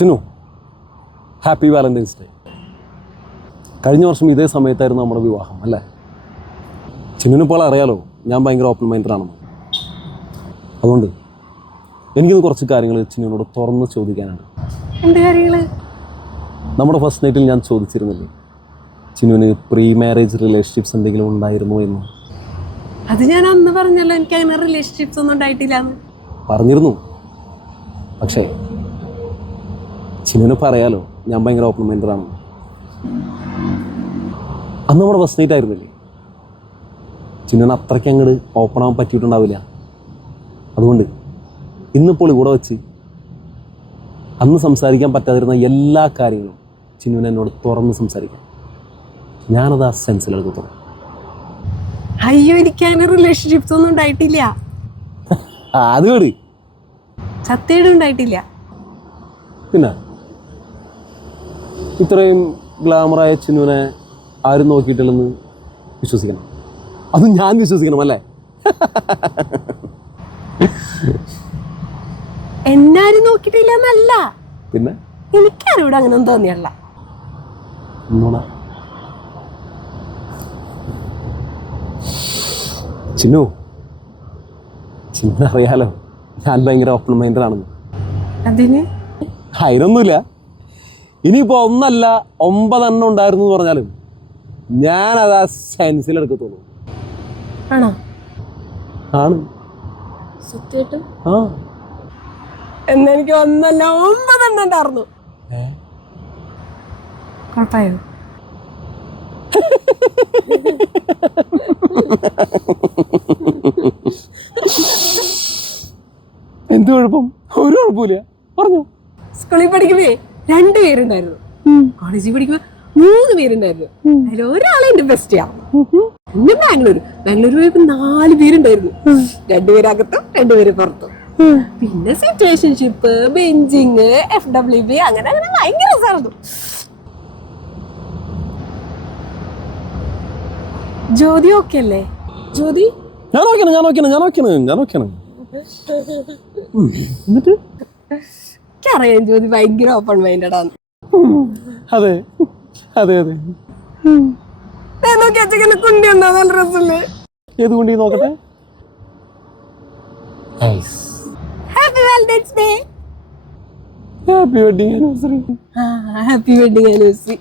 Chinnu, happy Valentine's day. കഴിഞ്ഞ വർഷം ഇതേ സമയത്തായിരുന്നു നമ്മുടെ വിവാഹം അല്ലേ? ചിന്നുവിനിപ്പോൾ അറിയാലോ ഞാൻ ഭയങ്കര ഓപ്പൺ മൈൻഡഡ് ആണെന്ന്. അതുകൊണ്ട് എനിക്കിത് കുറച്ച് കാര്യങ്ങൾ ചിന്നുവിനോട് തുറന്ന് ചോദിക്കാനാണ്. എന്ത് കാര്യങ്ങൾ? നമ്മുടെ ഫസ്റ്റ് നൈറ്റിൽ ഞാൻ ചോദിച്ചിരുന്നില്ലേ ചിന്നുവിന് പ്രീ മാരേജ് റിലേഷൻഷിപ്സ് എന്തെങ്കിലും ഉണ്ടായിരുന്നോ എന്ന്? അത് ഞാൻ അന്ന് പറഞ്ഞല്ലോ, എനിക്ക് അങ്ങനെ റിലേഷൻഷിപ്സ് ഒന്നും ഉണ്ടായിട്ടില്ല. പറഞ്ഞിരുന്നു. പക്ഷേ ചിന്നുവിന് പറയാലോ ഞാൻ ഭയങ്കര ഓപ്പൺ മൈൻഡഡ് ആണ്. അന്ന് നമ്മുടെ ഫസ്റ്റ് നൈറ്റ് ആയിരുന്നില്ലേ? ചിന്നുവിന് അത്രയ്ക്ക് അങ്ങോട്ട് ഓപ്പൺ ആവാൻ പറ്റിയിട്ടുണ്ടാവില്ല. അതുകൊണ്ട് ഇന്നിപ്പോൾ ഇവിടെ വെച്ച് അന്ന് സംസാരിക്കാൻ പറ്റാതിരുന്ന എല്ലാ കാര്യങ്ങളും ചിന്നുവിന് എന്നോട് തുറന്ന് സംസാരിക്കാം. ഞാനത് ആ സെൻസിലെടുക്കത്തുള്ളൂ. അയ്യോ, എനിക്ക് അങ്ങനെ റിലേഷൻഷിപ്സ് ഒന്നും ഉണ്ടായിട്ടില്ല. അത് കേട് സത്യമായിട്ടും ഉണ്ടായിട്ടില്ല. പിന്നെ ഇത്രയും ഗ്ലാമറായ ചിന്നുവിനെ ആരും നോക്കിയിട്ടില്ലെന്ന് വിശ്വസിക്കണം. അത് ഞാൻ വിശ്വസിക്കണം അല്ലേ? എന്നാരും നോക്കിയിട്ടില്ല എന്നല്ല, പിന്നെ എനിക്കാരും ഇവിടെ അങ്ങനെ ഒന്നും തോന്നിയല്ല. ചിന്നു, ചിന്നു അറിയാലോ ഞാൻ ഭയങ്കര ഓപ്പൺ മൈൻഡഡ് ആണെന്ന്. അതിന് അതിനൊന്നുമില്ല. ഇനിയിപ്പോൾ ഒന്നല്ല 9 എണ്ണം ഉണ്ടായിരുന്നു എന്ന് പറഞ്ഞാലും ഞാനത് ആ സെൻസിലെടുക്കത്തുള്ളൂ. ആണോ? ആണ്. സത്യമായിട്ടും? ആ. എന്നാ എനിക്ക് 1 അല്ല 9 എണ്ണം ഉണ്ടായിരുന്നു. കുഴപ്പമായോ? എന്ത് കുഴപ്പം? ഒരു കുഴപ്പമില്ല, പറഞ്ഞു. സ്കൂളിൽ പഠിക്കുമ്പേ 2 പേരുണ്ടായിരുന്നു, കോളേജിൽ പഠിക്കുമ്പോ 3 പേരുണ്ടായിരുന്നു. അതിൽ ഒരാളെ എന്റെ ബെസ്റ്റിയാ. പിന്നെ ബാംഗ്ലൂര് പോയപ്പോ 4 പേരുണ്ടായിരുന്നു. 2 പേര് അകത്തും 2 പേര് പുറത്തും. പിന്നെ സിറ്റുവേഷൻഷിപ്പ്, ബെഞ്ചിങ്, FWB, അങ്ങനെ അങ്ങനെ ഭയങ്കര രസമായിരുന്നു. ജ്യോതി ഓക്കെ അല്ലേ? ജ്യോതി ഞാൻ നോക്കിയാണ്. എന്നിട്ട് എനിക്കറിയാം ജ്യോതി ഭയങ്കര ഓപ്പൺ മൈൻഡഡ് ആണ്. അതെ അതെ അതെ. കുണ്ടി ഉണ്ടോ? നല്ല രസമില്ലേ? ഏത് കുണ്ടി നോക്കട്ടെ? Happy Valentine's day. Happy wedding anniversary. Happy wedding anniversary.